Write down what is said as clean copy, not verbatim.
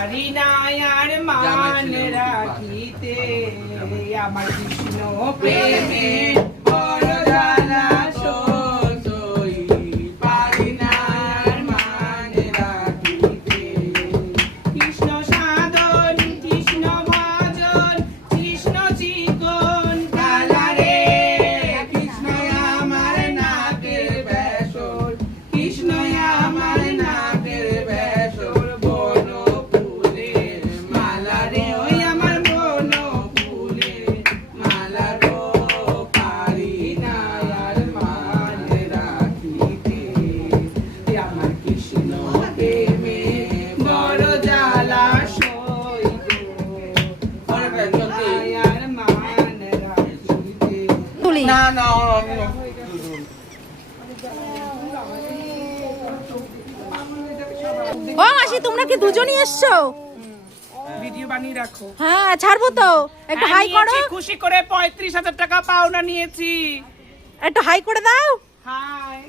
পারি না আর মান রাখিতে আমার কৃষ্ণ প্রেমে বড় জ্বালা সই পারি না আর মান রাখিতে কৃষ্ণ সাধন কৃষ্ণ ভজন কৃষ্ণ চিকন কালারে কৃষ্ণ আমার নাকের বেসর কৃষ্ণ আমার নাকের বেসর বন ফুলের মালা রে ওই আমার বন ফুলের মালা গো পারি না আর মান রাখিতে আমার কৃষ্ণ প্রেমে বড় জ্বালা সই গো আর মান রাখিতে না না ও মাসি তোমরা কি দুজনই এসছো? ভিডিও বানিয়ে রাখো। হ্যাঁ ছাড়বো তো, একটু হাই করো। খুশি করে 35,000 টাকা পাওনা নিয়েছি। একটু হাই করে দাও। হাই।